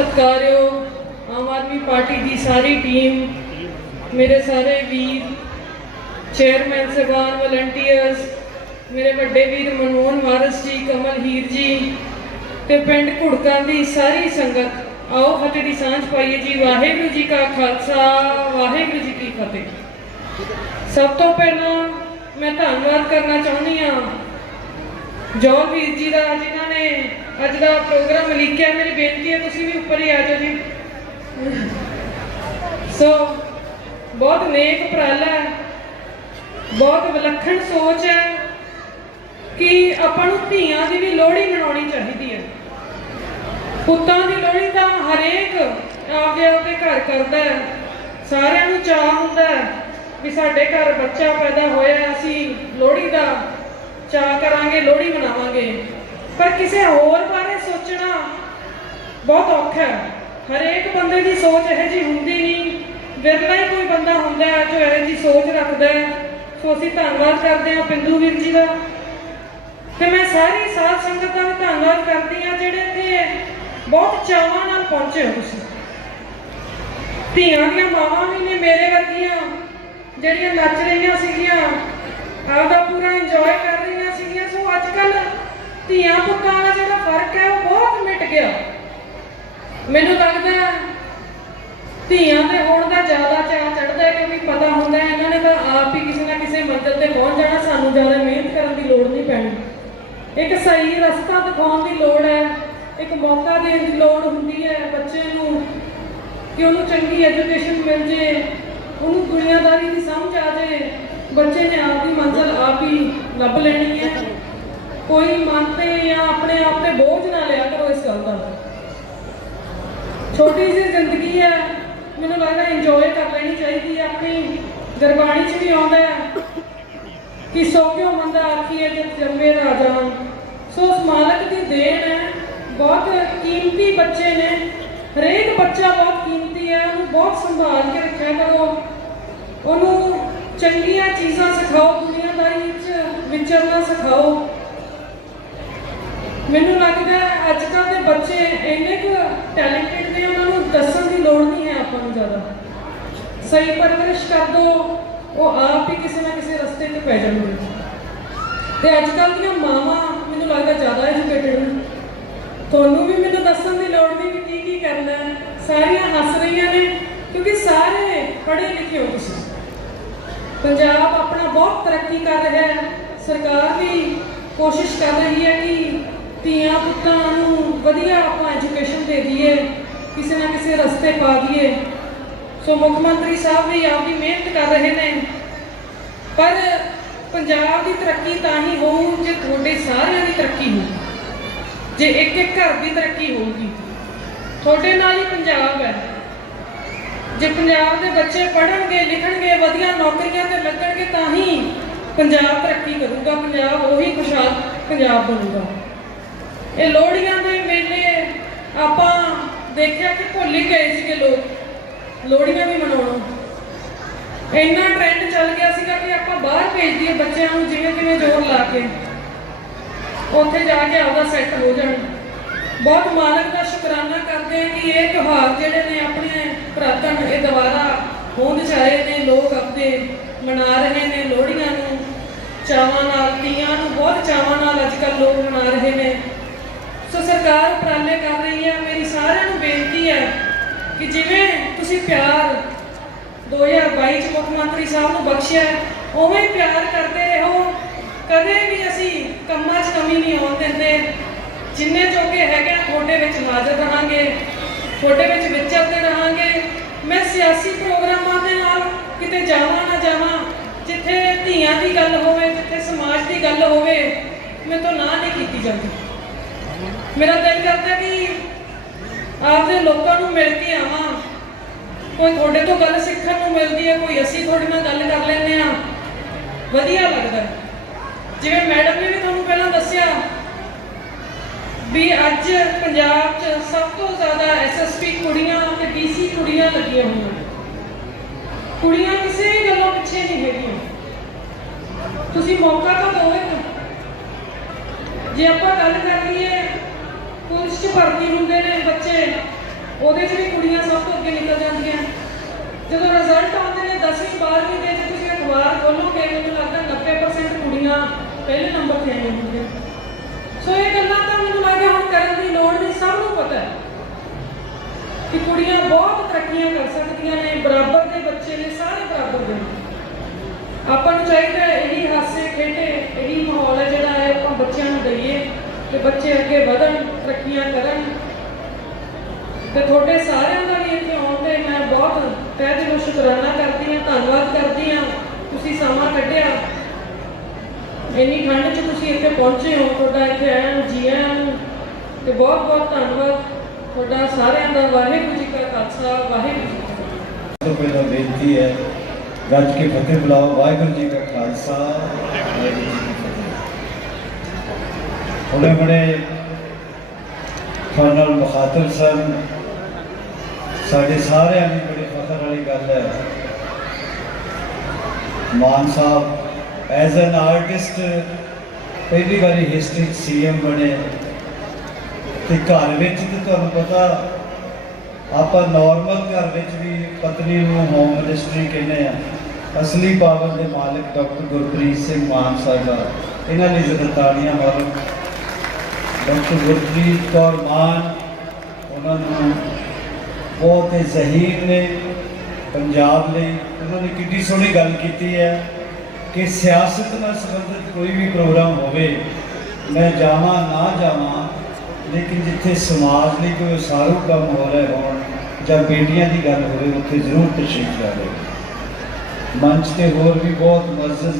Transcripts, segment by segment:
ਸਤਿਕਾਰਯੋਗ ਆਮ ਆਦਮੀ ਪਾਰਟੀ ਦੀ ਸਾਰੀ ਟੀਮ, ਮੇਰੇ ਸਾਰੇ ਵੀਰ, ਚੇਅਰਮੈਨ ਸਾਹਿਬਾਨ ਵਲੰਟੀਅਰਸ, ਮੇਰੇ ਵੱਡੇ ਵੀਰ ਮਨਮੋਹਨ ਵਾਰਸ ਜੀ, ਕਮਲ ਹੀਰ ਜੀ ਤੇ ਪਿੰਡ ਘੁੜਕਾਂ ਦੀ ਸਾਰੀ ਸੰਗਤ, ਆਓ ਫਤਿਹ ਦੀ ਸਾਂਝ ਪਾਈਏ ਜੀ। ਵਾਹਿਗੁਰੂ ਜੀ ਕਾ ਖਾਲਸਾ, ਵਾਹਿਗੁਰੂ ਜੀ ਕੀ ਫਤਿਹ। ਸਭ ਤੋਂ ਪਹਿਲਾਂ ਮੈਂ ਧੰਨਵਾਦ ਕਰਨਾ ਚਾਹੁੰਦੀ ਹਾਂ ਜੋਲ ਵੀਰ ਜੀ ਦਾ ਜਿਨ੍ਹਾਂ ਨੇ ਅੱਜ ਦਾ ਪ੍ਰੋਗਰਾਮ ਲਿਖਿਆ ਮੇਰੀ ਬੇਨਤੀ ਹੈ, ਤੁਸੀਂ ਵੀ ਉੱਪਰ ਹੀ ਆ ਜਾਓ ਜੀ। ਸੋ ਬਹੁਤ ਨੇਕ ਉਪਰਾਲਾ ਹੈ। ਬਹੁਤ ਵਿਲੱਖਣ ਸੋਚ ਹੈ ਕਿ ਆਪਾਂ ਨੂੰ ਧੀਆਂ ਦੀ ਵੀ ਲੋਹੜੀ ਮਨਾਉਣੀ ਚਾਹੀਦੀ ਹੈ। ਪੁੱਤਾਂ ਦੀ ਲੋਹੜੀ ਤਾਂ ਹਰੇਕ ਆਪਦੇ ਆਪਦੇ ਘਰ ਕਰਦਾ ਹੈ। ਸਾਰਿਆਂ ਨੂੰ ਚਾਹ ਹੁੰਦਾ ਹੈ ਵੀ ਸਾਡੇ ਘਰ ਬੱਚਾ ਪੈਦਾ ਹੋਇਆ ਅਸੀਂ ਲੋਹੜੀ ਦਾ ਚਾਹ ਕਰਾਂਗੇ, ਲੋਹੜੀ ਮਨਾਵਾਂਗੇ। ਪਰ ਕਿਸੇ ਹੋਰ ਬਾਰੇ ਸੋਚਣਾ ਬਹੁਤ ਔਖਾ ਹੈ। ਹਰੇਕ ਬੰਦੇ ਦੀ ਸੋਚ ਇਹੋ ਜਿਹੀ ਹੁੰਦੀ ਨਹੀਂ। ਵਿਰਲਾ ਹੀ ਕੋਈ ਬੰਦਾ ਹੁੰਦਾ ਹੈ ਜੋ ਇਹੋ ਜਿਹੀ ਸੋਚ ਰੱਖਦਾ ਹੈ। ਸੋ ਅਸੀਂ ਧੰਨਵਾਦ ਕਰਦੇ ਹਾਂ ਪਿੰਦੂ ਵੀਰ ਜੀ ਦਾ। ਤੇ ਮੈਂ ਸਾਰੀ ਸਾਧ ਸੰਗਤ ਦਾ ਵੀ ਧੰਨਵਾਦ ਕਰਦੀ ਹਾਂ ਜਿਹੜੇ ਇੱਥੇ ਬਹੁਤ ਚਾਵਾਂ ਨਾਲ ਪਹੁੰਚੇ ਹੋ ਤੁਸੀਂ। ਧੀਆਂ ਦੀਆਂ ਮਾਵਾਂ ਵੀ ਨੇ ਮੇਰੇ ਵਰਗੀਆਂ, ਜਿਹੜੀਆਂ ਨੱਚ ਰਹੀਆਂ ਸੀਗੀਆਂ, ਆਪਦਾ ਪੂਰਾ ਇੰਜੋਏ ਕਰ ਰਹੀਆਂ ਸੀਗੀਆਂ ਸੋ ਅੱਜ ਕੱਲ ਧੀਆਂ ਪੁੱਤਾਂ ਦਾ ਜਿਹੜਾ ਫ਼ਰਕ ਹੈ ਉਹ ਬਹੁਤ ਮੈਨੂੰ ਲੱਗਦਾ ਧੀਆਂ ਦੇ ਹੋਣ ਦਾ ਜ਼ਿਆਦਾ ਚਾਅ ਚੜਦਾ ਹੈ ਕਿਉਂਕਿ ਪਤਾ ਹੁੰਦਾ ਹੈ ਇਹਨਾਂ ਨੇ ਤਾਂ ਆਪ ਹੀ ਕਿਸੇ ਨਾ ਕਿਸੇ ਮੰਜ਼ਿਲ ਤੇ ਪਹੁੰਚ ਜਾਣਾ, ਸਾਨੂੰ ਜ਼ਿਆਦਾ ਮਿਹਨਤ ਕਰਨ ਦੀ ਲੋੜ ਨਹੀਂ ਪੈਣੀ। ਇੱਕ ਸਹੀ ਰਸਤਾ ਦਿਖਾਉਣ ਦੀ ਲੋੜ ਹੈ, ਇੱਕ ਮੌਕਾ ਦੇਣ ਦੀ ਲੋੜ ਹੁੰਦੀ ਹੈ ਬੱਚੇ ਨੂੰ ਕਿ ਉਹਨੂੰ ਚੰਗੀ ਐਜੂਕੇਸ਼ਨ ਮਿਲ ਜੇ, ਉਹਨੂੰ ਦੁਨੀਆਦਾਰੀ ਦੀ ਸਮਝ ਆ ਜੇ, ਬੱਚੇ ਨੇ ਆਪਦੀ ਮੰਜ਼ਿਲ ਆਪ ਹੀ ਲੱਭ ਲੈਣੀ ਹੈ। ਕੋਈ ਮਨ ਤੇ ਜਾਂ ਆਪਣੇ ਆਪ ਤੇ ਬੋਝ ਨਾ ਲਿਆ ਕਰੋ ਇਸ ਗੱਲ ਦਾ। ਛੋਟੀ ਜਿਹੀ ਜ਼ਿੰਦਗੀ ਹੈ, ਮੈਨੂੰ ਲੱਗਦਾ ਇੰਜੋਏ ਕਰ ਲੈਣੀ ਚਾਹੀਦੀ ਹੈ ਆਪਣੀ। ਗੁਰਬਾਣੀ 'ਚ ਵੀ ਆਉਂਦਾ ਹੈ ਕਿ ਸੋ ਕਿਉ ਮੰਦਾ ਆਖੀਏ ਜੇ ਜੰਮੇ ਰਾਜਾਨ ਸੋ ਉਸ ਮਾਲਕ ਦੀ ਦੇਣ ਹੈ, ਬਹੁਤ ਕੀਮਤੀ ਬੱਚੇ ਨੇ। ਹਰੇਕ ਬੱਚਾ ਬਹੁਤ ਕੀਮਤੀ ਹੈ, ਉਹਨੂੰ ਬਹੁਤ ਸੰਭਾਲ ਕੇ ਰੱਖਿਆ ਕਰੋ। ਉਹਨੂੰ ਚੰਗੀਆਂ ਚੀਜ਼ਾਂ ਸਿਖਾਓ, ਦੁਨੀਆਦਾਰੀ ਵਿੱਚ ਵਿਚਰਨਾ ਸਿਖਾਓ। ਮੈਨੂੰ ਲੱਗਦਾ ਅੱਜ ਕੱਲ੍ਹ ਦੇ ਬੱਚੇ ਇੰਨੇ ਕੁ ਟੈਲੈਂਟਡ ਨੇ, ਉਹਨਾਂ ਨੂੰ ਦੱਸਣ ਦੀ ਲੋੜ ਨਹੀਂ ਹੈ ਆਪਾਂ ਨੂੰ ਜ਼ਿਆਦਾ। ਸਹੀ ਪਰਵਰਿਸ਼ ਕਰ ਦੋ, ਉਹ ਆਪ ਹੀ ਕਿਸੇ ਨਾ ਕਿਸੇ ਰਸਤੇ ਤੇ ਪੈ ਜਾਣਗੇ। ਤੇ ਅੱਜ ਕੱਲ੍ਹ ਦੀਆਂ ਮਾਵਾਂ ਮੈਨੂੰ ਲੱਗਦਾ ਜ਼ਿਆਦਾ ਐਜੂਕੇਟਡ ਨੇ। ਤੁਹਾਨੂੰ ਵੀ ਮੈਨੂੰ ਦੱਸਣ ਦੀ ਲੋੜ ਨਹੀਂ ਵੀ ਕੀ ਕੀ ਕਰਨਾ ਸਾਰੀਆਂ ਹੱਸ ਰਹੀਆਂ ਨੇ, ਕਿਉਂਕਿ ਸਾਰੇ ਪੜ੍ਹੇ ਲਿਖੇ ਹੋ ਤੁਸੀਂ। ਪੰਜਾਬ ਆਪਣਾ ਬਹੁਤ ਤਰੱਕੀ ਕਰ ਰਿਹਾ ਹੈ। ਸਰਕਾਰ ਵੀ ਕੋਸ਼ਿਸ਼ ਕਰ ਰਹੀ ਹੈ ਕਿ ਧੀਆਂ ਪੁੱਤਾਂ ਨੂੰ ਵਧੀਆ ਆਪਾਂ ਐਜੂਕੇਸ਼ਨ ਦੇ ਦਈਏ, ਕਿਸੇ ਨਾ ਕਿਸੇ ਰਸਤੇ ਪਾ ਦਈਏ। ਸੋ ਮੁੱਖ ਮੰਤਰੀ ਸਾਹਿਬ ਵੀ ਆਪਦੀ ਮਿਹਨਤ ਕਰ ਰਹੇ ਨੇ। ਪਰ ਪੰਜਾਬ ਦੀ ਤਰੱਕੀ ਤਾਂ ਹੀ ਹੋਊ ਜੇ ਤੁਹਾਡੇ ਸਾਰਿਆਂ ਦੀ ਤਰੱਕੀ ਹੋਊ। ਜੇ ਇੱਕ ਇੱਕ ਘਰ ਦੀ ਤਰੱਕੀ ਹੋਊਗੀ। ਤੁਹਾਡੇ ਨਾਲ ਹੀ ਪੰਜਾਬ ਹੈ। ਜੇ ਪੰਜਾਬ ਦੇ ਬੱਚੇ ਪੜ੍ਹਨਗੇ, ਲਿਖਣਗੇ, ਵਧੀਆ ਨੌਕਰੀਆਂ ਤੇ ਲੱਗਣਗੇ ਤਾਂ ਹੀ ਪੰਜਾਬ ਤਰੱਕੀ ਕਰੂਗਾ, ਪੰਜਾਬ ਉਹੀ ਖੁਸ਼ਹਾਲ ਪੰਜਾਬ ਬਣੂਗਾ। ਇਹ ਲੋਹੜੀਆਂ ਦੇ ਮੇਲੇ ਆਪਾਂ ਦੇਖਿਆ ਕਿ ਭੁੱਲ ਹੀ ਗਏ ਸੀਗੇ ਲੋਕ। ਲੋਹੜੀਆਂ ਵੀ ਮਨਾਉਣਾ। ਇੰਨਾ ਟ੍ਰੈਂਡ ਚੱਲ ਗਿਆ ਸੀਗਾ ਕਿ ਆਪਾਂ ਬਾਹਰ ਭੇਜ ਦਈਏ ਬੱਚਿਆਂ ਨੂੰ ਜਿਵੇਂ ਕਿਵੇਂ ਜ਼ੋਰ ਲਾ ਕੇ। ਉੱਥੇ ਜਾ ਕੇ ਆਪਦਾ ਸੈੱਟ ਹੋ ਜਾਣ। ਬਹੁਤ ਮਾਲਕ ਦਾ ਸ਼ੁਕਰਾਨਾ ਕਰਦੇ ਹਾਂ ਕਿ ਇਹ ਤਿਉਹਾਰ ਜਿਹੜੇ ਨੇ ਆਪਣੇ ਪ੍ਰਾਤਨ ਇਹ ਦੁਬਾਰਾ ਹੋਂਦ ਚਾਏ ਨੇ, ਲੋਕ ਆਪਣੇ ਮਨਾ ਰਹੇ ਨੇ ਲੋਹੜੀਆਂ ਨੂੰ, ਚਾਵਾਂ ਨਾਲ, ਤੀਆਂ ਨੂੰ, ਬਹੁਤ ਚਾਵਾਂ ਨਾਲ ਅੱਜ ਕੱਲ੍ਹ ਲੋਕ ਮਨਾ ਰਹੇ ਨੇ। ਸੋ ਸਰਕਾਰ ਉਪਰਾਲੇ ਕਰ ਰਹੀ ਹੈ। ਮੇਰੀ ਸਾਰਿਆਂ ਨੂੰ ਬੇਨਤੀ ਹੈ ਕਿ ਜਿਵੇਂ ਤੁਸੀਂ ਪਿਆਰ 2022 ਚ ਮੁੱਖ ਮੰਤਰੀ ਸਾਹਿਬ ਨੂੰ ਬਖਸ਼ਿਆ, ਉਵੇਂ ਪਿਆਰ ਕਰਦੇ ਰਹੋ। ਕਦੇ ਵੀ ਅਸੀਂ ਕੰਮਾਂ 'ਚ ਕਮੀ ਨਹੀਂ ਆਉਣ ਦਿੰਦੇ। ਜਿੰਨੇ ਜੋਗੇ ਹੈਗੇ ਆ, ਤੁਹਾਡੇ ਵਿੱਚ ਹਾਜ਼ਰ ਰਹਾਂਗੇ, ਤੁਹਾਡੇ ਵਿੱਚ ਵਿਚਰਦੇ ਰਹਾਂਗੇ। ਮੈਂ ਸਿਆਸੀ ਪ੍ਰੋਗਰਾਮਾਂ ਦੇ ਨਾਲ ਕਿਤੇ ਜਾਵਾਂ ਨਾ ਜਾਵਾਂ, ਜਿੱਥੇ ਧੀਆਂ ਦੀ ਗੱਲ ਹੋਵੇ, ਜਿੱਥੇ ਸਮਾਜ ਦੀ ਗੱਲ ਹੋਵੇ ਮੈਂ ਤੋਂ ਨਾ ਨਹੀਂ ਕੀਤੀ ਜਾਂਦੀ। ਮੇਰਾ ਦਿਲ ਕਰਦਾ ਕਿ ਆਪਦੇ ਲੋਕਾਂ ਨੂੰ ਮਿਲ ਕੇ ਆਵਾਂ। ਕੋਈ ਤੁਹਾਡੇ ਤੋਂ ਗੱਲ ਸਿੱਖਣ ਨੂੰ ਮਿਲਦੀ ਹੈ, ਕੋਈ ਅਸੀਂ ਤੁਹਾਡੇ ਨਾਲ ਗੱਲ ਕਰ ਲੈਂਦੇ ਆ ਵਧੀਆ ਲੱਗਦਾ। ਜਿਵੇਂ ਮੈਡਮ ਨੇ ਵੀ ਤੁਹਾਨੂੰ ਪਹਿਲਾਂ ਦੱਸਿਆ ਵੀ ਅੱਜ ਪੰਜਾਬ 'ਚ ਸਭ ਤੋਂ ਜ਼ਿਆਦਾ ਐਸਐਸਪੀ ਕੁੜੀਆਂ ਤੇ ਡੀਸੀ ਕੁੜੀਆਂ ਲੱਗੀਆਂ ਹੋਈਆਂ। ਕੁੜੀਆਂ ਕਿਸੇ ਗੱਲੋਂ ਪਿੱਛੇ ਨਹੀਂ ਹੈਗੀਆਂ। ਤੁਸੀਂ ਮੌਕਾ ਤਾਂ ਦਿਓ ਜੇ ਆਪਾਂ ਗੱਲ ਕਰ ਲਈਏ, ਪੁਲਿਸ 'ਚ ਭਰਤੀ ਹੁੰਦੇ ਨੇ ਬੱਚੇ, ਉਹਦੇ 'ਚ ਵੀ ਕੁੜੀਆਂ ਸਭ ਤੋਂ ਅੱਗੇ ਨਿਕਲ ਜਾਂਦੀਆਂ। ਜਦੋਂ ਰਿਜ਼ਲਟ ਆਉਂਦੇ ਨੇ 10ਵੀਂ 12ਵੀਂ ਦੇ ਜੇ ਤੁਸੀਂ ਅਖਬਾਰ ਖੋਲੋਗੇ ਮੈਨੂੰ ਲੱਗਦਾ 90% ਕੁੜੀਆਂ ਪਹਿਲੇ ਨੰਬਰ ਤੇ ਆਈਆਂ ਹੁੰਦੀਆਂ ਸੋ ਇਹ ਗੱਲਾਂ ਤਾਂ ਮੈਨੂੰ ਲੱਗਦਾ ਹੁਣ ਕਰਨ ਦੀ ਲੋੜ ਨਹੀਂ, ਸਭ ਨੂੰ ਪਤਾ ਹੈ ਕਿ ਕੁੜੀਆਂ ਬਹੁਤ ਤਰੱਕੀਆਂ ਕਰ ਸਕਦੀਆਂ ਨੇ, ਬਰਾਬਰ ਦੇ ਬੱਚੇ ਨੇ, ਸਾਰੇ ਬਰਾਬਰ ਦੇ ਨੇ। ਆਪਾਂ ਨੂੰ ਚਾਹੀਦਾ ਹੈ ਇਹੀ ਹਾਸੇ ਖੇਡੇ, ਇਹੀ ਮਾਹੌਲ ਹੈ ਜਿਹੜਾ ਹੈ, ਆਪਾਂ ਬੱਚਿਆਂ ਨੂੰ ਦਈਏ ਕਿ ਬੱਚੇ ਅੱਗੇ ਵਧਣ, ਤਰੱਕੀਆਂ ਕਰਨ। ਤੇ ਤੁਹਾਡੇ ਸਾਰਿਆਂ ਦਾ ਵੀ ਇੱਥੇ ਆਉਣ ਤੇ ਮੈਂ ਬਹੁਤ ਤਹਿ ਦਿਲੋਂ ਸ਼ੁਕਰਾਨਾ ਕਰਦੀ ਹਾਂ, ਧੰਨਵਾਦ ਕਰਦੀ ਹਾਂ। ਤੁਸੀਂ ਸਮਾਂ ਕੱਢਿਆ। ਇੰਨੀ ਠੰਡ 'ਚ ਤੁਸੀਂ ਇੱਥੇ ਪਹੁੰਚੇ ਹੋ, ਤੁਹਾਡਾ ਇੱਥੇ ਆਇਆ ਨੂੰ ਜੀ ਆਇਆਂ ਨੂੰ। ਤੇ ਬਹੁਤ ਬਹੁਤ ਧੰਨਵਾਦ। ਤੁਹਾਡਾ ਸਾਰਿਆਂ ਦਾ ਵਾਹਿਗੁਰੂ ਜੀ ਕਾ ਖਾਲਸਾ, ਵਾਹਿਗੁਰੂ ਜੀ ਕੀ ਫਤਿਹ। ਪਹਿਲਾਂ ਬੇਨਤੀ ਹੈ ਗੱਜ ਕੇ ਫਤਿਹ ਬੁਲਾਓ, ਵਾਹਿਗੁਰੂ ਜੀ ਕਾ ਖਾਲਸਾ। ਵਾਹਿਗੁਰੂ ਜੀ ਕੀ ਫਤਿਹ ਹੁਣੇ ਹੁਣੇ ਫਨਲ ਮੁਖਾਤਬ ਸਨ। ਸਾਡੇ ਸਾਰਿਆਂ ਦੀ ਬੜੀ ਫਖਰ ਵਾਲੀ ਗੱਲ ਹੈ। ਮਾਨ ਸਾਹਿਬ ਐਜ਼ ਐਨ ਆਰਟਿਸਟ ਪਹਿਲੀ ਵਾਰੀ ਹਿਸਟਰੀ ਸੀਐਮ ਬਣੇ। ਤੇ ਘਰ ਵਿੱਚ ਤੇ ਤੁਹਾਨੂੰ ਪਤਾ, ਆਪਾਂ ਨਾਰਮਲ ਘਰ ਵਿੱਚ ਵੀ ਪਤਨੀ ਨੂੰ ਹੋਮ ਮਿਨਿਸਟਰੀ ਕਹਿੰਦੇ ਆ। ਅਸਲੀ ਪਾਵਰ ਦੇ ਮਾਲਕ ਡਾਕਟਰ ਗੁਰਪ੍ਰੀਤ ਸਿੰਘ ਮਾਨ ਸਾਹਿਬ, ਇਹਨਾਂ ਲਈ ਜ਼ਰਾ ਤਾੜੀਆਂ ਡਾਕਟਰ ਗੁਰਪ੍ਰੀਤ ਕੌਰ ਮਾਨ, ਉਹਨਾਂ ਨੂੰ ਬਹੁਤ ਹੀ ਜ਼ਹੀਰ ਨੇ, ਪੰਜਾਬ ਲਈ ਉਹਨਾਂ ਨੇ ਕਿੰਨੀ ਸੋਹਣੀ ਗੱਲ ਕੀਤੀ ਹੈ ਕਿ ਸਿਆਸਤ ਨਾਲ ਸੰਬੰਧਿਤ ਕੋਈ ਵੀ ਪ੍ਰੋਗਰਾਮ ਹੋਵੇ, ਮੈਂ ਜਾਵਾਂ, ਨਾ ਜਾਵਾਂ, ਲੇਕਿਨ ਜਿੱਥੇ ਸਮਾਜ ਲਈ ਕੋਈ ਉਸਾਰੂ ਕੰਮ ਹੋ ਰਿਹਾ ਹੋਣ ਜਾਂ ਬੇਟੀਆਂ ਦੀ ਗੱਲ ਹੋਵੇ, ਉੱਥੇ ਜ਼ਰੂਰ ਤਸ਼ਰੀਫ ਲਿਆਵੇ ਮੰਚ ਤੇ ਹੋਰ ਵੀ ਬਹੁਤ ਮਜ਼ਜ਼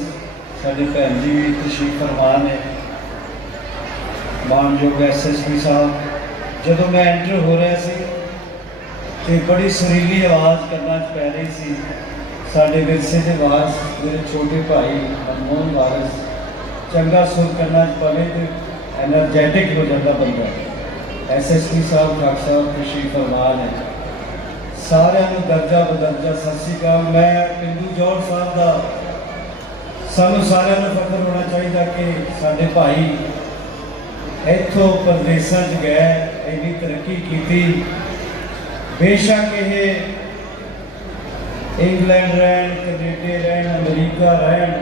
ਸਾਡੇ ਭੈਣ ਜੀ ਵੀ ਤਸ਼ਰੀਫ ਫਰਮਾ ਨੇ। ਮਾਨਯੋਗ ਐਸਐਸਪੀ ਸਾਹਿਬ, ਜਦੋਂ ਮੈਂ ਐਂਟਰ ਹੋ ਰਿਹਾ ਸੀ ਤੇ ਬੜੀ ਸੁਰੀਲੀ ਆਵਾਜ਼ ਕਰਨਾ ਪੈ ਰਹੀ ਸੀ। ਸਾਡੇ ਵਿਰਸੇ ਦੇ ਵਾਸ ਮੇਰੇ ਛੋਟੇ ਭਾਈ ਅਨਮੋਲ ਵਾਰਿਸ, ਚੰਗਾ ਸੁਰ ਕਰਨਾ ਪਵੇ ਤੇ એનર્ਜੈਟਿਕ ਹੋ ਜਾਂਦਾ ਬੰਦਾ। ਐਸਐਸਪੀ ਸਾਹਿਬ, ਡਾਕਟਰ ਸਾਹਿਬ ਖੁਸ਼ੀ ਫਰਮਾਨ ਹੈ ਸਾਰਿਆਂ ਨੂੰ ਦਰਜਾ ਬਦਰਜਾ, ਸਤਿ ਸ਼੍ਰੀ ਅਕਾਲ। ਮੈਂ ਪਿੰਡੂ ਜੋੜ ਸਾਹਿਬ ਦਾ, ਸਾਨੂੰ ਸਾਰਿਆਂ ਨੂੰ ਫਖਰ ਹੋਣਾ ਚਾਹੀਦਾ ਕਿ ਸਾਡੇ ਭਾਈ ਇੱਥੋਂ ਪਰਦੇਸਾਂ 'ਚ ਗਏ ਇੰਨੀ ਤਰੱਕੀ ਕੀਤੀ। ਬੇਸ਼ੱਕ ਇਹ ਇੰਗਲੈਂਡ ਰਹਿਣ, ਕੈਨੇਡਾ ਰਹਿਣ, ਅਮਰੀਕਾ ਰਹਿਣ,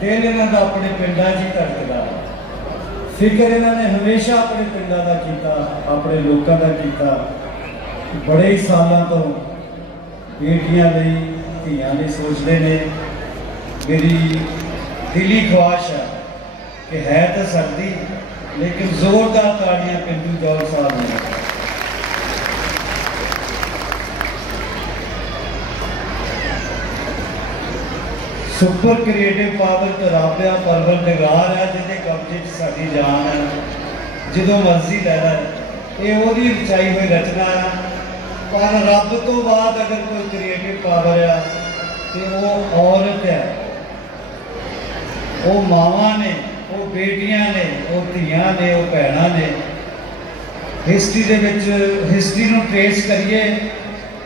ਦਿਲ ਇਹਨਾਂ ਦਾ ਆਪਣੇ ਪਿੰਡਾਂ 'ਚ ਹੀ ਧੜਕਦਾ। ਫਿਕਰ ਇਹਨਾਂ ਨੇ ਹਮੇਸ਼ਾ ਆਪਣੇ ਪਿੰਡਾਂ ਦਾ ਕੀਤਾ, ਆਪਣੇ ਲੋਕਾਂ ਦਾ ਕੀਤਾ। ਬੜੇ ਸਾਲਾਂ ਤੋਂ ਬੇਟੀਆਂ ਲਈ, ਧੀਆਂ ਲਈ ਸੋਚਦੇ ਨੇ। ਮੇਰੀ ਦਿਲੀ ਖੁਆਇਸ਼ ਹੈ ਕਿ ਹੈ ਤਾਂ ਸਰਦੀ, ਲੇਕਿਨ ਜ਼ੋਰਦਾਰ ਤਾੜੀਆਂ ਪਿੰਡੂ ਜੌਲ ਸਾਹਿਬ ਨੇ ਸੁਪਰ ਕ੍ਰੀਏਟਿਵ ਪਾਵਰ ਤੇ ਰਾਬਿਆ ਪਰਵਰਦਗਾਰ ਹੈ, ਜਿਹਦੇ ਕਬਜ਼ੇ 'ਚ ਸਾਡੀ ਜਾਨ ਹੈ। ਜਦੋਂ ਮਰਜ਼ੀ ਲੈਣਾ ਇਹ ਉਹਦੀ ਰਚਾਈ ਹੋਈ ਰਚਨਾ ਹੈ। ਪਰ ਰੱਬ ਤੋਂ ਬਾਅਦ ਅਗਰ ਕੋਈ ਕ੍ਰੀਏਟਿਵ ਪਾਵਰ ਆ, ਤੇ ਉਹ ਔਰਤ ਹੈ। ਉਹ ਮਾਵਾਂ ਨੇ, ਉਹ ਬੇਟੀਆਂ ਨੇ, ਉਹ ਧੀਆਂ ਨੇ, ਉਹ ਭੈਣਾਂ ਨੇ। ਹਿਸਟਰੀ ਦੇ ਵਿੱਚ ਹਿਸਟਰੀ ਨੂੰ ਟ੍ਰੇਸ ਕਰੀਏ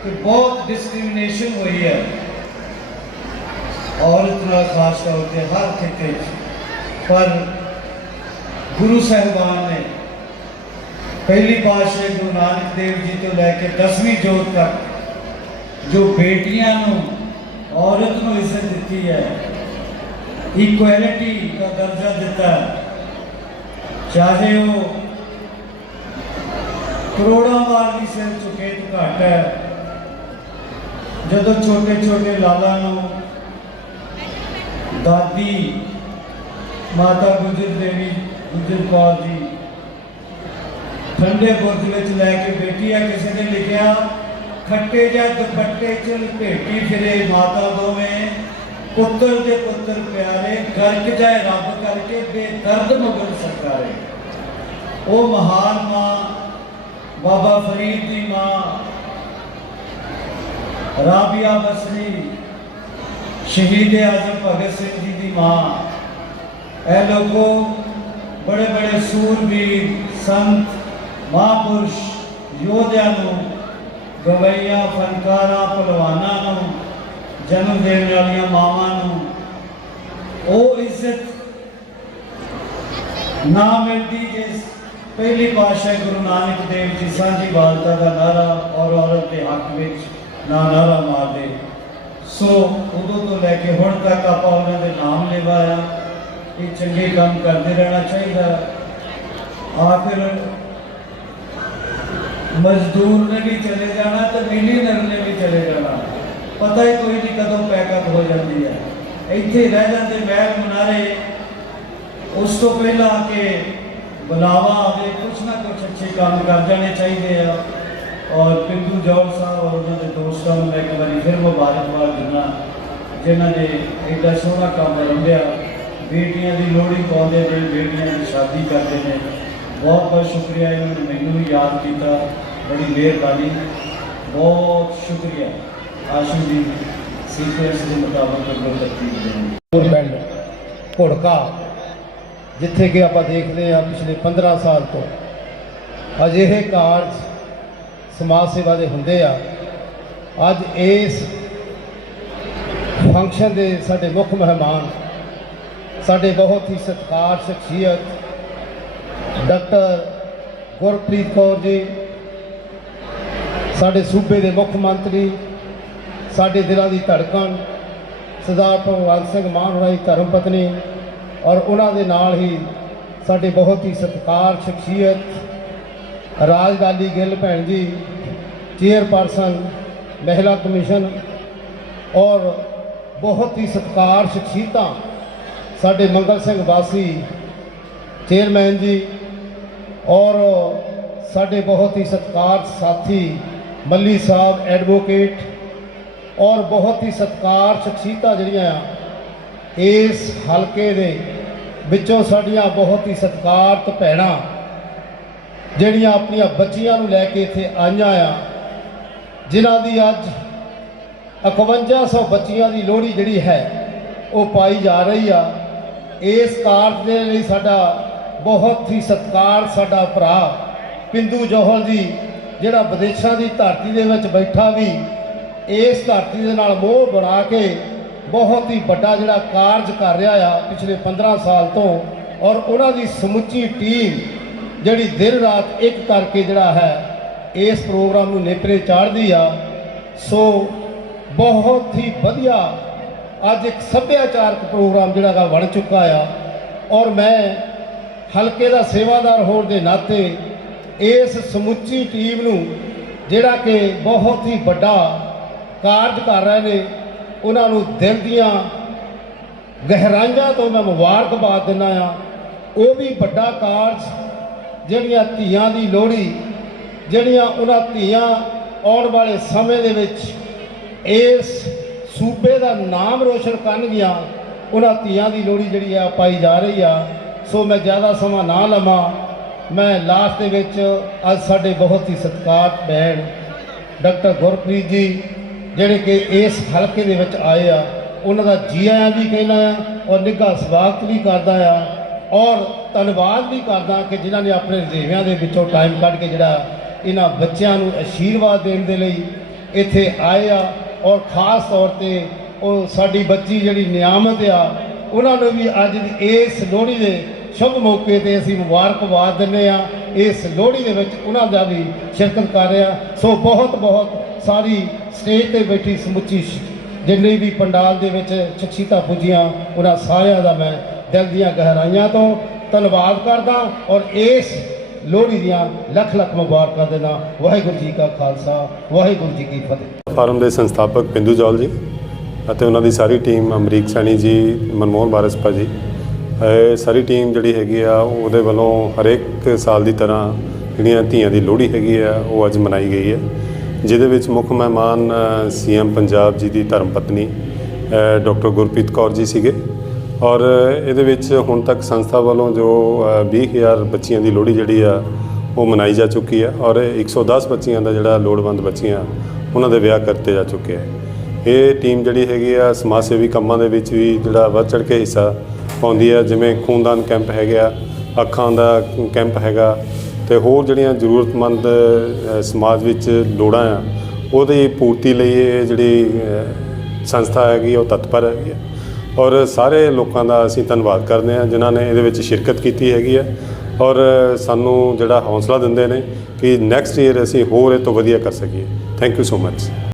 ਕਿ ਬਹੁਤ ਡਿਸਕ੍ਰਿਮੀਨੇਸ਼ਨ ਹੋਈ ਹੈ। ਔਰਤ ਨਾਲ ਖਾਸ ਤੌਰ ਤੇ ਹਰ ਖਿੱਤੇ 'ਚ। ਪਰ ਗੁਰੂ ਸਾਹਿਬਾਨ ਨੇ ਪਹਿਲੀ ਪਾਤਸ਼ਾਹ ਗੁਰੂ ਨਾਨਕ ਦੇਵ ਜੀ ਤੋਂ ਲੈ ਕੇ 10ਵੀਂ ਜੋਤ ਤੱਕ ਜੋ ਬੇਟੀਆਂ ਨੂੰ, ਔਰਤ ਨੂੰ ਇੱਜ਼ਤ ਦਿੱਤੀ ਹੈ ਇਕੁਐਲਿਟੀ ਦਾ ਦਰਜਾ ਦਿੱਤਾ ਚਾਹੇ ਉਹ ਕਰੋੜਾਂ ਵਾਰ ਵੀ ਸਿਰ ਝੁਕੇ ਤੋਂ ਘੱਟ ਹੈ, ਜਦੋਂ ਛੋਟੇ ਛੋਟੇ ਲਾਲਾ ਨੂੰ ਦਾਦੀ ਮਾਤਾ ਗੁਜਰ ਦੇਵੀ ਗੁਜਰ ਕੌਰ ਜੀ ਠੰਡੇ ਬੁਰਜ ਵਿੱਚ ਲੈ ਕੇ ਬੈਠੀ ਆ, ਕਿਸੇ ਨੇ ਲਿਖਿਆ, ਖੱਟੇ ਜਾਂ ਦੁਪੱਟੇ ਚ ਲਪੇਟੀ ਫਿਰੇ ਮਾਤਾ ਦੋਵੇਂ, ਪੁੱਤਰ ਦੇ ਪੁੱਤਰ ਪਿਆਰੇ ਗਰਕ ਜਾਏ ਰੱਬ ਕਰਕੇ ਬੇਦਰਦ ਮੁਗਲ ਸਰਕਾਰੇ। ਉਹ ਮਹਾਨ ਮਾਂ, ਬਾਬਾ ਫਰੀਦ ਦੀ ਮਾਂ, ਰਾਬੀਆ ਬਸਰੀ, ਸ਼ਹੀਦ ਆਜ਼ਮ ਭਗਤ ਸਿੰਘ ਜੀ ਦੀ ਮਾਂ। ਇਹ ਲੋਕੋ ਬੜੇ ਬੜੇ ਸੂਰਬੀਰ, ਸੰਤ ਮਹਾਂਪੁਰਸ਼ ਯੋਧਿਆਂ ਨੂੰ ਗਵਈਆਂ ਫਨਕਾਰਾਂ ਪਹਿਲਵਾਨਾਂ ਨੂੰ, ਜਨਮ ਦੇਣ ਵਾਲੀਆਂ ਮਾਵਾਂ ਨੂੰ, ਉਹ ਇੱਜ਼ਤ ਨਾ ਮਿਲਦੀ ਜਿਸ ਪਹਿਲੀ ਪਾਤਸ਼ਾਹ ਗੁਰੂ ਨਾਨਕ ਦੇਵ ਜੀ ਸਾਂਝੀ ਵਾਲਤਾ ਦਾ ਨਾਰਾ ਔਰ ਔਰਤ ਦੇ ਹੱਕ ਨਾ ਨਾਰਾ ਮਾਰਦੇ। ਸੋ ਉਦੋਂ ਤੋਂ ਲੈ ਕੇ ਹੁਣ ਤੱਕ ਆਪਾਂ ਉਹਨਾਂ ਦੇ ਨਾਮ ਲਿਵਾਇਆ। ਇਹ ਚੰਗੇ ਕੰਮ ਕਰਦੇ ਰਹਿਣਾ ਚਾਹੀਦਾ। ਆਖਿਰ ਮਜ਼ਦੂਰ ਨੇ ਵੀ ਚਲੇ ਜਾਣਾ ਤੇ ਮਿਲੀਨਰ ਨੇ ਵੀ ਚਲੇ ਜਾਣਾ। ਪਤਾ ਹੀ ਕੋਈ ਨਹੀਂ ਕਦੋਂ ਪੈਕਅਪ ਹੋ ਜਾਂਦੀ ਹੈ। ਇੱਥੇ ਰਹਿ ਜਾਂਦੇ ਮਹਿਲ ਮਨਾਰੇ, ਉਸ ਤੋਂ ਪਹਿਲਾਂ ਕਿ ਬੁਲਾਵਾ ਆਵੇ, ਕੁਛ ਨਾ ਕੁਛ ਅੱਛੇ ਕੰਮ ਕਰ ਜਾਣੇ ਚਾਹੀਦੇ ਆ। ਔਰ ਪਿੰਡੂ ਜੌਲ ਸਾਹਿਬ ਔਰ ਉਹਨਾਂ ਦੇ ਦੋਸਤਾਂ ਨੂੰ ਮੈਂ ਇੱਕ ਵਾਰੀ ਫਿਰ ਮੁਬਾਰਕਬਾਦ ਦਿੰਦਾ ਜਿਨ੍ਹਾਂ ਨੇ ਐਡਾ ਸੋਹਣਾ ਕੰਮ ਰੰਭਿਆ। ਬੇਟੀਆਂ ਦੀ ਲੋਹੜੀ ਪਾਉਂਦੇ ਨੇ, ਬੇਟੀਆਂ ਦੀ ਸ਼ਾਦੀ ਕਰਦੇ ਨੇ। ਬਹੁਤ ਬਹੁਤ ਸ਼ੁਕਰੀਆ ਇਹਨਾਂ ਨੇ ਮੈਨੂੰ ਵੀ ਯਾਦ ਕੀਤਾ, ਬੜੀ ਮਿਹਰਬਾਨੀ। ਬਹੁਤ ਸ਼ੁਕਰੀਆ ਆਸ਼ੂ ਜੀ ਸੀਕੁਐਂਸ ਦੇ ਮੁਤਾਬਕ ਅੱਗੇ ਤਰਤੀਬ ਦੇਣੀ ਹੋਰ ਪਿੰਡ ਘੁੜਕਾ, ਜਿੱਥੇ ਕਿ ਆਪਾਂ ਦੇਖਦੇ ਹਾਂ ਪਿਛਲੇ 15 ਸਾਲ ਤੋਂ ਅਜਿਹੇ ਕਾਰਜ ਸਮਾਜ ਸੇਵਾ ਦੇ ਹੁੰਦੇ ਆ। ਅੱਜ ਇਸ ਫੰਕਸ਼ਨ ਦੇ ਸਾਡੇ ਮੁੱਖ ਮਹਿਮਾਨ, ਸਾਡੇ ਬਹੁਤ ਹੀ ਸਤਿਕਾਰ, ਸ਼ਖਸੀਅਤ ਡਾਕਟਰ ਗੁਰਪ੍ਰੀਤ ਕੌਰ ਜੀ, ਸਾਡੇ ਸੂਬੇ ਦੇ ਮੁੱਖ ਮੰਤਰੀ, ਸਾਡੇ ਦਿਲਾਂ ਦੀ ਧੜਕਣ, ਸਰਦਾਰ ਭਗਵੰਤ ਸਿੰਘ ਮਾਨ ਹੋਰਾਂ ਦੀ ਧਰਮ ਪਤਨੀ ਔਰ ਉਹਨਾਂ ਦੇ ਨਾਲ ਹੀ ਸਾਡੇ ਬਹੁਤ ਹੀ ਸਤਿਕਾਰ, ਸ਼ਖਸੀਅਤ ਰਾਜਦਾਲੀ ਗਿੱਲ ਭੈਣ ਜੀ, ਚੇਅਰਪਰਸਨ, ਮਹਿਲਾ ਕਮਿਸ਼ਨ ਔਰ ਬਹੁਤ ਹੀ ਸਤਿਕਾਰ, ਸ਼ਖਸੀਅਤਾਂ ਸਾਡੇ ਮੰਗਲ ਸਿੰਘ ਵਾਸੀ ਚੇਅਰਮੈਨ ਜੀ ਔਰ ਸਾਡੇ ਬਹੁਤ ਹੀ ਸਤਿਕਾਰ ਸਾਥੀ ਮੱਲੀ ਸਾਹਿਬ ਐਡਵੋਕੇਟ ਔਰ ਬਹੁਤ ਹੀ ਸਤਿਕਾਰ ਸ਼ਖਸੀਅਤਾਂ ਜਿਹੜੀਆਂ ਆ, ਇਸ ਹਲਕੇ ਦੇ ਵਿੱਚੋਂ ਸਾਡੀਆਂ ਬਹੁਤ ਹੀ ਸਤਿਕਾਰਤ ਭੈਣਾਂ ਜਿਹੜੀਆਂ ਆਪਣੀਆਂ ਬੱਚੀਆਂ ਨੂੰ ਲੈ ਕੇ ਇੱਥੇ ਆਈਆਂ ਆ, ਜਿਨ੍ਹਾਂ ਦੀ ਅੱਜ 5100 ਬੱਚੀਆਂ ਦੀ ਲੋਹੜੀ ਜਿਹੜੀ ਹੈ, ਉਹ ਪਾਈ ਜਾ ਰਹੀ ਆ। ਇਸ ਕਾਰਜ ਦੇ ਲਈ ਸਾਡਾ ਬਹੁਤ ਹੀ ਸਤਿਕਾਰ ਸਾਡਾ ਭਰਾ ਪਿੰਦੂ ਜੋਹਲ ਜੀ, ਜਿਹੜਾ ਵਿਦੇਸ਼ਾਂ ਦੀ ਧਰਤੀ ਦੇ ਵਿੱਚ ਬੈਠਾ ਵੀ, ਇਸ ਧਰਤੀ ਦੇ ਨਾਲ ਮੋਹ ਬਣਾ ਕੇ ਬਹੁਤ ਹੀ ਵੱਡਾ ਜਿਹੜਾ ਕਾਰਜ ਕਰ ਰਿਹਾ ਆ ਪਿਛਲੇ 15 ਸਾਲ ਤੋਂ ਔਰ ਉਹਨਾਂ ਦੀ ਸਮੁੱਚੀ ਟੀਮ ਜਿਹੜੀ ਦਿਨ ਰਾਤ ਇੱਕ ਕਰਕੇ ਜਿਹੜਾ ਹੈ, ਇਸ ਪ੍ਰੋਗਰਾਮ ਨੂੰ ਨੇਪਰੇ ਚਾੜਦੀ ਆ। ਸੋ ਬਹੁਤ ਹੀ ਵਧੀਆ ਅੱਜ ਇੱਕ ਸੱਭਿਆਚਾਰਕ ਪ੍ਰੋਗਰਾਮ ਜਿਹੜਾ ਗਾ ਬਣ ਚੁੱਕਾ ਆ ਔਰ ਮੈਂ ਹਲਕੇ ਦਾ ਸੇਵਾਦਾਰ ਹੋਣ ਦੇ ਨਾਤੇ ਇਸ ਸਮੁੱਚੀ ਟੀਮ ਨੂੰ ਜਿਹੜਾ ਕਿ ਬਹੁਤ ਹੀ ਵੱਡਾ ਕਾਰਜ ਕਰ ਰਹੇ ਨੇ, ਉਹਨਾਂ ਨੂੰ ਦਿਲ ਦੀਆਂ ਗਹਿਰਾਈਆਂ ਤੋਂ ਮੈਂ ਮੁਬਾਰਕਬਾਦ ਦਿੰਦਾ ਆ ਉਹ ਵੀ ਵੱਡਾ ਕਾਰਜ ਜਿਹੜੀਆਂ ਧੀਆਂ ਦੀ ਲੋਹੜੀ ਜਿਹੜੀਆਂ ਉਹਨਾਂ ਧੀਆਂ ਆਉਣ ਵਾਲੇ ਸਮੇਂ ਦੇ ਵਿੱਚ ਇਸ ਸੂਬੇ ਦਾ ਨਾਮ ਰੋਸ਼ਨ ਕਰਨਗੀਆਂ, ਉਹਨਾਂ ਧੀਆਂ ਦੀ ਲੋਹੜੀ ਜਿਹੜੀ ਆ ਪਾਈ ਜਾ ਰਹੀ ਆ। ਸੋ ਮੈਂ ਜ਼ਿਆਦਾ ਸਮਾਂ ਨਾ ਲਵਾਂ, ਮੈਂ ਲਾਸਟ ਦੇ ਵਿੱਚ ਅੱਜ ਸਾਡੇ ਬਹੁਤ ਹੀ ਸਤਿਕਾਰ ਭੈਣ ਡਾਕਟਰ ਗੁਰਪ੍ਰੀਤ ਜੀ, ਜਿਹੜੇ ਕਿ ਇਸ ਹਲਕੇ ਦੇ ਵਿੱਚ ਆਏ ਆ, ਉਹਨਾਂ ਦਾ ਜੀ ਆਇਆਂ ਵੀ ਕਹਿਣਾ ਆ ਔਰ ਨਿੱਘਾ ਸਵਾਗਤ ਵੀ ਕਰਦਾ ਆ ਔਰ ਧੰਨਵਾਦ ਵੀ ਕਰਦਾ ਕਿ ਜਿਨ੍ਹਾਂ ਨੇ ਆਪਣੇ ਰਜ਼ੇਵਿਆਂ ਦੇ ਵਿੱਚੋਂ ਟਾਈਮ ਕੱਢ ਕੇ ਜਿਹੜਾ ਇਹਨਾਂ ਬੱਚਿਆਂ ਨੂੰ ਅਸ਼ੀਰਵਾਦ ਦੇਣ ਦੇ ਲਈ ਇੱਥੇ ਆਏ ਆ ਔਰ ਖਾਸ ਤੌਰ ਤੇ ਉਹ ਸਾਡੀ ਬੱਚੀ ਜਿਹੜੀ ਨਿਆਮਤ ਆ, ਉਹਨਾਂ ਨੂੰ ਵੀ ਅੱਜ ਇਸ ਲੋਹੜੀ ਦੇ ਸ਼ੁਭ ਮੌਕੇ ਤੇ ਅਸੀਂ ਮੁਬਾਰਕਬਾਦ ਦਿੰਦੇ ਆ ਇਸ ਲੋਹੜੀ ਦੇ ਵਿੱਚ ਉਹਨਾਂ ਦਾ ਵੀ ਸ਼ਿਰਕਤ ਕਰ ਰਿਹਾ। ਸੋ ਬਹੁਤ ਬਹੁਤ ਸਾਰੀ ਸਟੇਜ ਤੇ ਬੈਠੀ ਸਮੁੱਚੀ ਜਿੰਨੇ ਵੀ ਪੰਡਾਲ ਦੇ ਵਿੱਚ ਸ਼ਖਸੀਅਤਾਂ ਪੁੱਜੀਆਂ, ਉਹਨਾਂ ਸਾਰਿਆਂ ਦਾ ਮੈਂ ਦਿਲ ਦੀਆਂ ਗਹਿਰਾਈਆਂ ਤੋਂ ਧੰਨਵਾਦ ਕਰਦਾ ਔਰ ਇਸ ਲੋਹੜੀ ਦੀਆਂ ਲੱਖ ਲੱਖ ਮੁਬਾਰਕਾਂ ਦੇਣਾ ਵਾਹਿਗੁਰੂ ਜੀ ਕਾ ਖਾਲਸਾ, ਵਾਹਿਗੁਰੂ ਜੀ ਕੀ ਫਤਿਹ। ਫਾਰਮ ਦੇ ਸੰਸਥਾਪਕ ਪਿੰਦੂ ਜੌਲ ਜੀ ਅਤੇ ਉਹਨਾਂ ਦੀ ਸਾਰੀ ਟੀਮ ਅਮਰੀਕ ਸੈਣੀ ਜੀ, ਮਨਮੋਹਨ ਬਾਰਸਪਾ ਜੀ ਇਹ ਸਾਰੀ ਟੀਮ ਜਿਹੜੀ ਹੈਗੀ ਆ ਉਹਦੇ ਵੱਲੋਂ ਹਰੇਕ ਸਾਲ ਦੀ ਤਰ੍ਹਾਂ ਜਿਹੜੀਆਂ ਧੀਆਂ ਦੀ ਲੋਹੜੀ ਹੈਗੀ ਆ ਉਹ ਅੱਜ ਮਨਾਈ ਗਈ ਹੈ ਜਿਹਦੇ ਵਿੱਚ ਮੁੱਖ ਮਹਿਮਾਨ ਸੀਐਮ ਪੰਜਾਬ ਜੀ ਦੀ ਧਰਮ ਪਤਨੀ ਅ, ਡਾਕਟਰ ਗੁਰਪ੍ਰੀਤ ਕੌਰ ਜੀ ਸੀਗੇ। ਔਰ ਇਹਦੇ ਵਿੱਚ ਹੁਣ ਤੱਕ ਸੰਸਥਾ ਵੱਲੋਂ ਜੋ ਅ, 20000 ਬੱਚੀਆਂ ਦੀ ਲੋਹੜੀ ਜਿਹੜੀ ਆ ਉਹ ਮਨਾਈ ਜਾ ਚੁੱਕੀ ਆ। ਔਰ 110 ਬੱਚੀਆਂ ਦਾ ਜਿਹੜਾ ਲੋੜਵੰਦ ਬੱਚੀਆਂ ਉਹਨਾਂ ਦੇ ਵਿਆਹ ਕਰਤੇ ਜਾ ਚੁੱਕੇ ਆ। ਇਹ ਟੀਮ ਜਿਹੜੀ ਹੈਗੀ ਆ ਸਮਾਜ ਸੇਵੀ ਕੰਮਾਂ ਦੇ ਵਿੱਚ ਵੀ ਜਿਹੜਾ ਵੱਧ ਚੜ੍ਹ ਕੇ ਹਿੱਸਾ ਪਾਉਂਦੀ ਆ ਜਿਵੇਂ ਖੂਨਦਾਨ ਕੈਂਪ ਹੈਗੇ ਆ ਅੱਖਾਂ ਦਾ ਕੈਂਪ ਹੈਗਾ ਤੇ ਹੋਰ ਜਿਹੜੀਆਂ ਜ਼ਰੂਰਤਮੰਦ ਸਮਾਜ ਵਿੱਚ ਲੋੜਾਂ ਆ ਉਹਦੀ ਪੂਰਤੀ ਲਈ ਇਹ ਜਿਹੜੀ ਸੰਸਥਾ ਹੈਗੀ ਆ, ਉਹ ਤਤਪਰ ਹੈਗੀ ਆ। ਔਰ ਸਾਰੇ ਲੋਕਾਂ ਦਾ ਅਸੀਂ ਧੰਨਵਾਦ ਕਰਦੇ ਹਾਂ ਜਿਨ੍ਹਾਂ ਨੇ ਇਹਦੇ ਵਿੱਚ ਸ਼ਿਰਕਤ ਕੀਤੀ ਹੈਗੀ ਆ। ਔਰ ਸਾਨੂੰ ਜਿਹੜਾ ਹੌਸਲਾ ਦਿੰਦੇ ਨੇ ਕਿ ਨੈਕਸਟ ਈਅਰ ਅਸੀਂ ਹੋਰ ਇਹ ਤੋਂ ਵਧੀਆ ਕਰ ਸਕੀਏ। Thank you so much